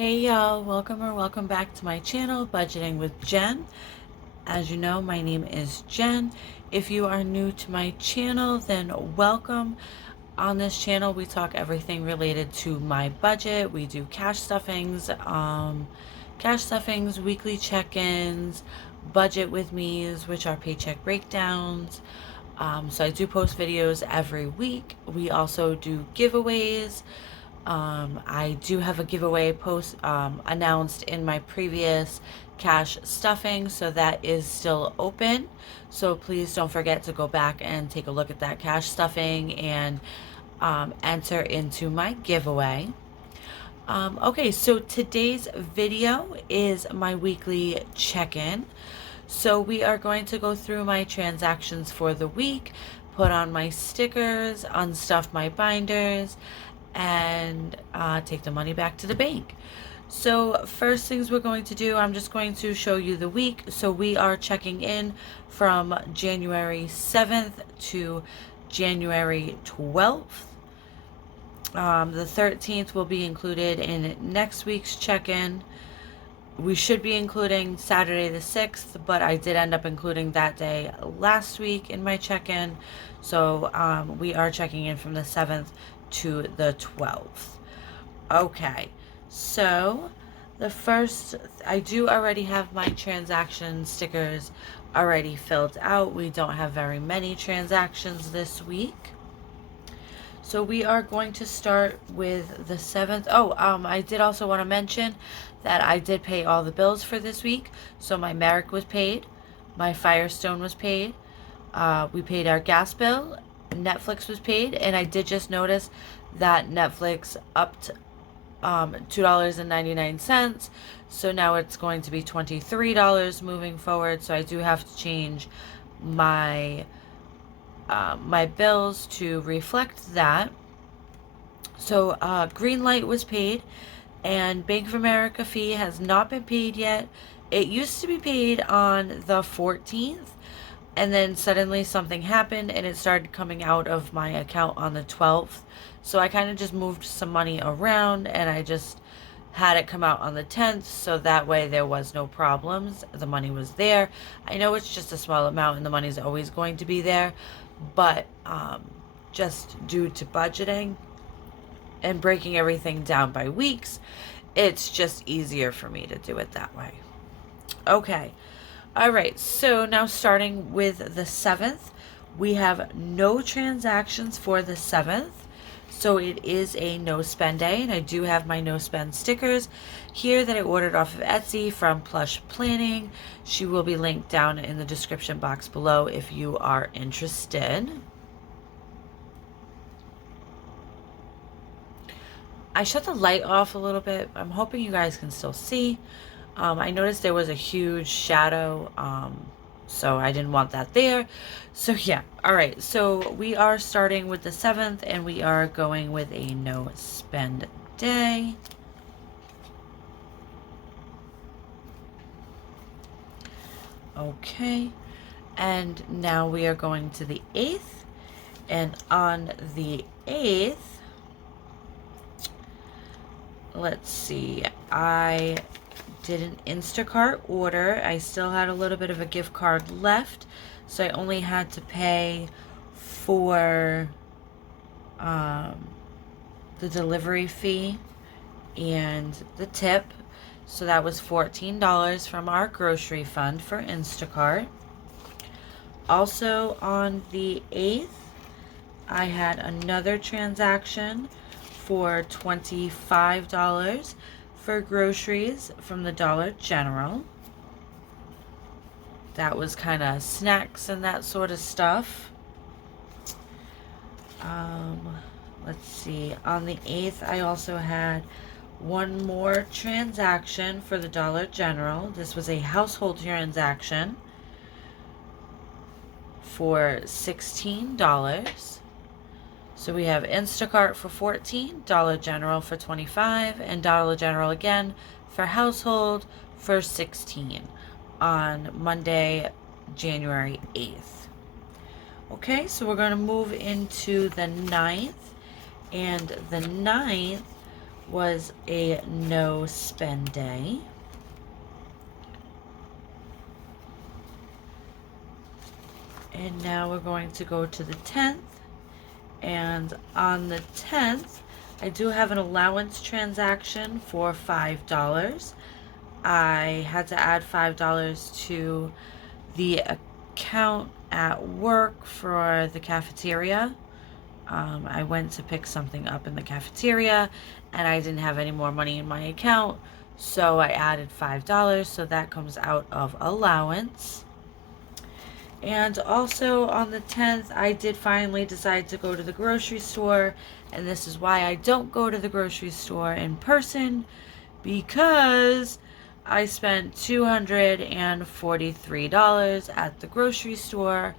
Hey y'all, welcome back to my channel, Budgeting with Jen. As you know, my name is Jen. If you are new to my channel, then welcome. On this channel, we talk everything related to my budget. We do cash stuffings, weekly check-ins, budget with me's, which are paycheck breakdowns. So I do post videos every week. We also do giveaways. I do have a giveaway post announced in my previous cash stuffing, so that is still open. So please don't forget to go back and take a look at that cash stuffing and enter into my giveaway. Okay, so today's video is my weekly check-in. So we are going to go through my transactions for the week, put on my stickers, unstuff my binders, and take the money back to the bank. So first things we're going to do, I'm just going to show you the week. So we are checking in from January 7th to January 12th. The 13th will be included in next week's check-in. We should be including Saturday the 6th, but I did end up including that day last week in my check-in. So we are checking in from the 7th to the 12th. Okay, so the first, I do already have my transaction stickers already filled out. We don't have very many transactions this week. So we are going to start with the 7th. I did also want to mention that I did pay all the bills for this week. So my Merrick was paid, my Firestone was paid, we paid our gas bill, Netflix was paid, and I did just notice that Netflix upped $2.99, so now it's going to be $23 moving forward. So I do have to change my my bills to reflect that. So Greenlight was paid, and Bank of America fee has not been paid yet. It used to be paid on the 14th, and then suddenly something happened and it started coming out of my account on the 12th. So I kind of just moved some money around and I just had it come out on the 10th, so that way there was no problems. The money was there. I know it's just a small amount and the money's always going to be there, but just due to budgeting and breaking everything down by weeks, it's just easier for me to do it that way. Okay. All right, so now starting with the 7th, we have no transactions for the 7th. So it is a no spend day, and I do have my no spend stickers here that I ordered off of Etsy from Plush Planning. She will be linked down in the description box below if you are interested. I shut the light off a little bit. I'm hoping you guys can still see. I noticed there was a huge shadow, so I didn't want that there. So yeah, all right, so we are starting with the 7th, and we are going with a no spend day. Okay, and now we are going to the 8th, and on the 8th, let's see, I did an Instacart order. I still had a little bit of a gift card left, so I only had to pay for the delivery fee and the tip. So that was $14 from our grocery fund for Instacart. Also on the 8th, I had another transaction for $25 for groceries from the Dollar General. That was kind of snacks and that sort of stuff. Let's see, on the 8th I also had one more transaction for the Dollar General. This was a household transaction for $16. So we have Instacart for $14, Dollar General for $25, and Dollar General again for household for $16 on Monday, January 8th. Okay, so we're going to move into the 9th, and the 9th was a no spend day. And now we're going to go to the 10th. And on the 10th, I do have an allowance transaction for $5. I had to add $5 to the account at work for the cafeteria. I went to pick something up in the cafeteria and I didn't have any more money in my account, so I added $5, so that comes out of allowance. And also on the 10th, I did finally decide to go to the grocery store, and this is why I don't go to the grocery store in person, because I spent $243 at the grocery store.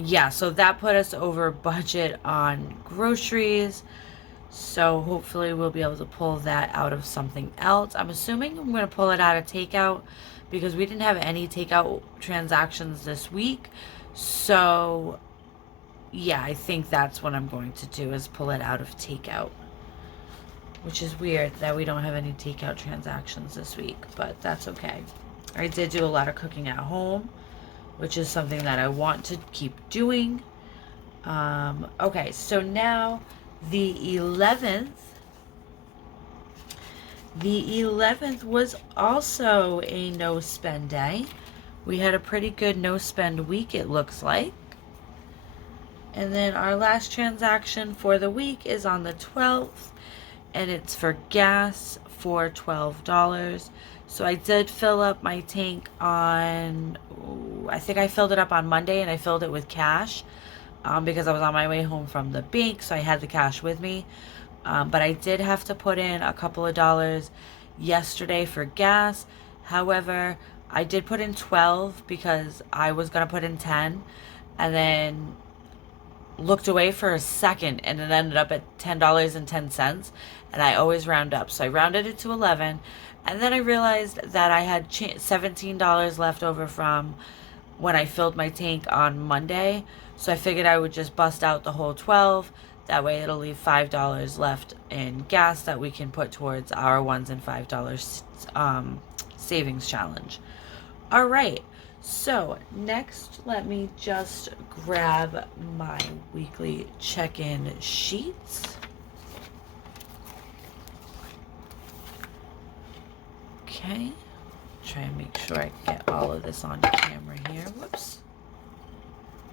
Yeah, so that put us over budget on groceries. So hopefully we'll be able to pull that out of something else. I'm assuming I'm going to pull it out of takeout because we didn't have any takeout transactions this week. So yeah, I think that's what I'm going to do, is pull it out of takeout. Which is weird that we don't have any takeout transactions this week, but that's okay. I did do a lot of cooking at home, which is something that I want to keep doing. Okay, so now the 11th. The 11th was also a no spend day. We had a pretty good no spend week, it looks like. And then our last transaction for the week is on the 12th, and it's for gas for $12. So I did fill up my tank on, I think I filled it up on Monday, and I filled it with cash because I was on my way home from the bank, so I had the cash with me. But I did have to put in a couple of dollars yesterday for gas. However, I did put in 12 because I was going to put in 10, and then looked away for a second, and it ended up at $10.10, and I always round up, so I rounded it to 11. And then I realized that I had $17 left over from when I filled my tank on Monday, so I figured I would just bust out the whole 12. That way it'll leave $5 left in gas that we can put towards our $1 and $5 savings challenge. All right. So next, let me just grab my weekly check-in sheets. Okay, try and make sure I get all of this on camera here. Whoops.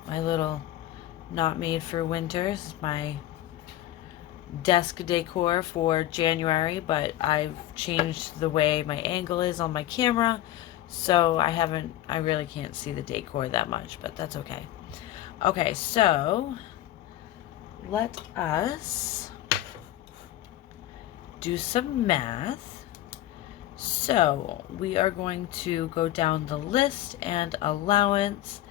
My little not made for winter is my desk decor for January, but I've changed the way my angle is on my camera. So I really can't see the decor that much, but that's okay. Okay, so let us do some math. So we are going to go down the list, and allowance.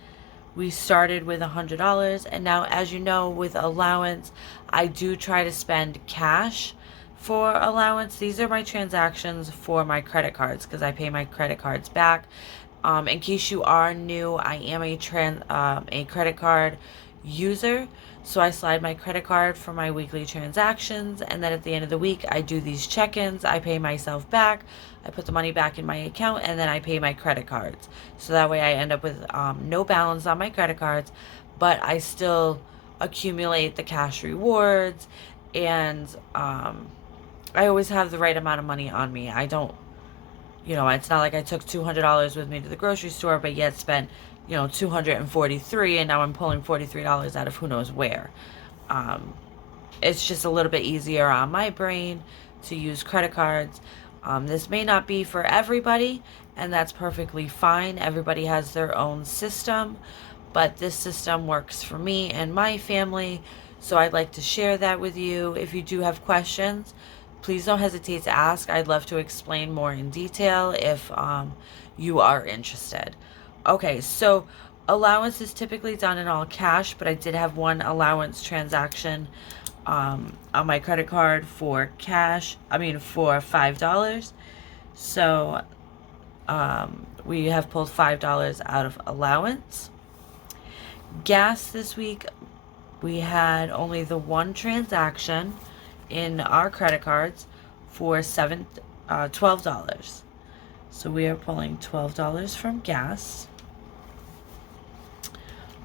We started with $100, and now, as you know, with allowance, I do try to spend cash for allowance. These are my transactions for my credit cards because I pay my credit cards back. In case you are new, I am a credit card user, so I slide my credit card for my weekly transactions, and then at the end of the week I do these check-ins. I pay myself back, I put the money back in my account, and then I pay my credit cards, so that way I end up with no balance on my credit cards, but I still accumulate the cash rewards, and I always have the right amount of money on me. I don't, it's not like I took $200 with me to the grocery store, but yet spent, $243, and now I'm pulling $43 out of who knows where. It's just a little bit easier on my brain to use credit cards. This may not be for everybody, and that's perfectly fine. Everybody has their own system, but this system works for me and my family, so I'd like to share that with you. If you do have questions, please don't hesitate to ask. I'd love to explain more in detail if you are interested. Okay, so allowance is typically done in all cash, but I did have one allowance transaction on my credit card for for $5. So we have pulled $5 out of allowance. Gas this week, we had only the one transaction, in our credit cards for $12. So we are pulling $12 from gas.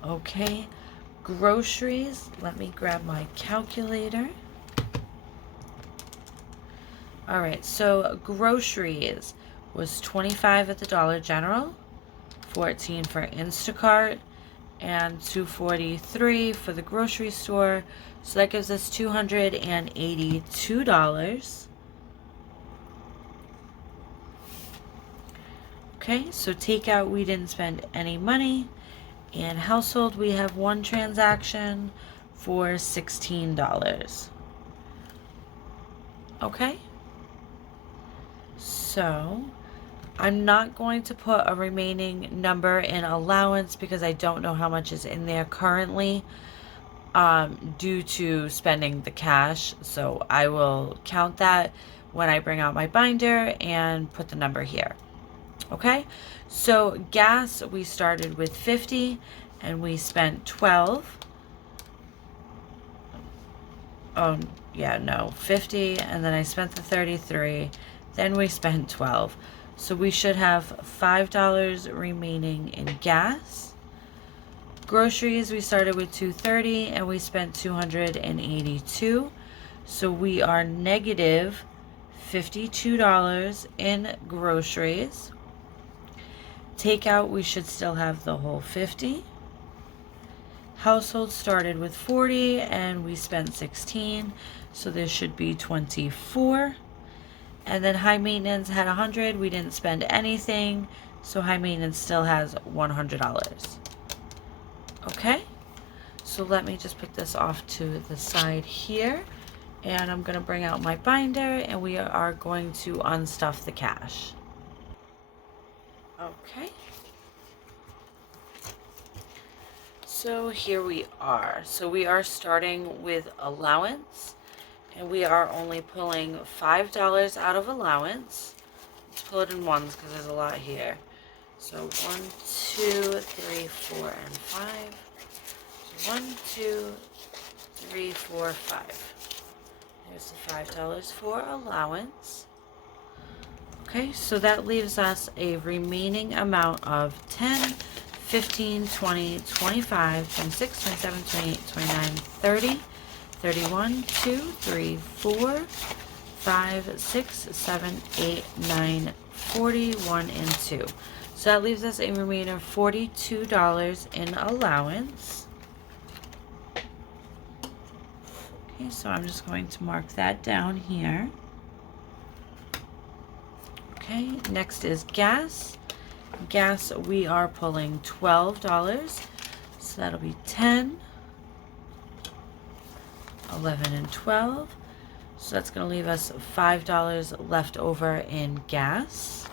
Okay, groceries. Let me grab my calculator. All right, so groceries was $25 at the Dollar General, $14 for Instacart, and $2.43 for the grocery store. So that gives us $282. Okay, so takeout, we didn't spend any money. And household, we have one transaction for $16. Okay, so I'm not going to put a remaining number in allowance because I don't know how much is in there currently due to spending the cash. So I will count that when I bring out my binder and put the number here. Okay, so gas, we started with 50 and we spent 12. Oh, yeah, no, 50, and then I spent the 33, then we spent 12. So we should have $5 remaining in gas. Groceries, we started with $230 and we spent $282. So we are negative $52 in groceries. Takeout, we should still have the whole 50. Household started with 40 and we spent 16, so there should be 24. And then high maintenance had 100. We didn't spend anything, so high maintenance still has $100. Okay, so let me just put this off to the side here, and I'm going to bring out my binder and we are going to unstuff the cash. Okay, so here we are. So we are starting with allowance, and we are only pulling $5 out of allowance. Let's pull it in ones because there's a lot here. So 1, 2, 3, 4, and 5. So 1, 2, 3, 4, 5. There's the $5 for allowance. Okay, so that leaves us a remaining amount of 10, 15, 20, 25, 26, 27, 28, 29, 30, 31, 2, 3, 4, 5, 6, 7, 8, 9, 40, 1, and 2. So that leaves us a remainder of $42 in allowance. Okay, so I'm just going to mark that down here. Okay, next is gas. Gas, we are pulling $12. So that'll be 10, 11, and 12. So that's going to leave us $5 left over in gas.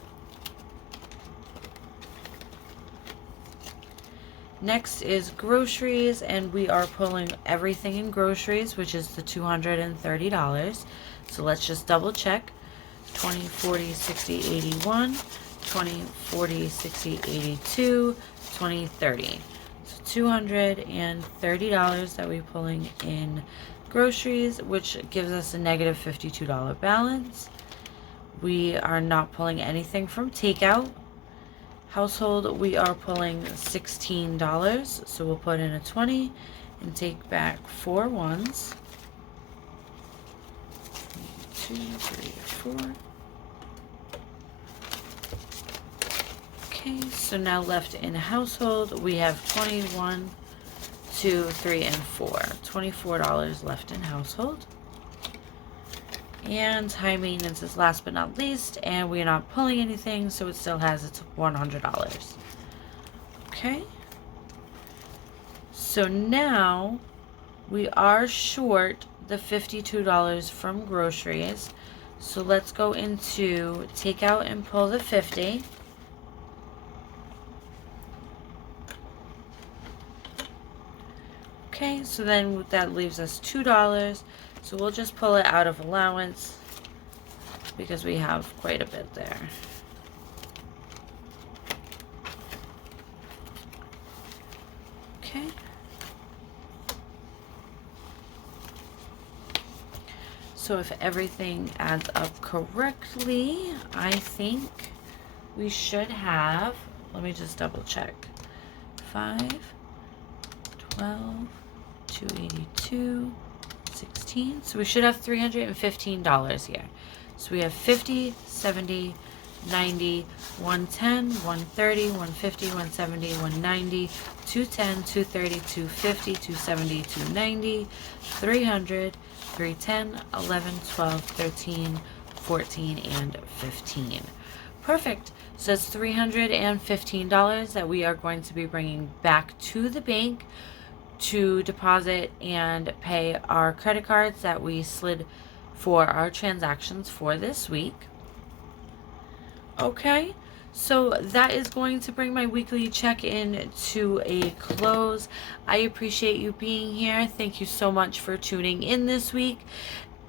Next is groceries, and we are pulling everything in groceries, which is the $230. So let's just double check. 20, 40, 60, 81, 20, 40, 60, 82, 20, 30. So $230 that we're pulling in groceries, which gives us a negative $52 balance. We are not pulling anything from takeout. Household, we are pulling $16, so we'll put in a 20 and take back 4 ones. 2, 3, 4. Okay, so now left in household, we have 21, 2, 3, and 4. $24 left in household. And high maintenance is last but not least, and we're not pulling anything, so it still has its $100. Okay. So now we are short the $52 from groceries. So let's go into takeout and pull the 50. Okay, so then that leaves us $2. So we'll just pull it out of allowance because we have quite a bit there. Okay. So if everything adds up correctly, I think we should have, let me just double check. 5, 12, 282, 16. So we should have $315 here. So we have 50, 70, 90, 110, 130, 150, 170, 190, 210, 230, 250, 270, 290, 300, 310, 11, 12, 13, 14, and 15. Perfect. So it's $315 that we are going to be bringing back to the bank to deposit and pay our credit cards that we slid for our transactions for this week. Okay, so that is going to bring my weekly check-in to a close. I appreciate you being here. Thank you so much for tuning in this week.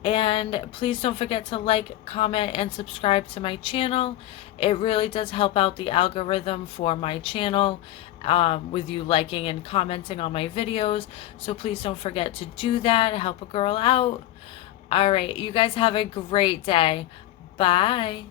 And please don't forget to like, comment, and subscribe to my channel. It really does help out the algorithm for my channel with you liking and commenting on my videos. So please don't forget to do that. Help a girl out. All right, you guys have a great day. Bye.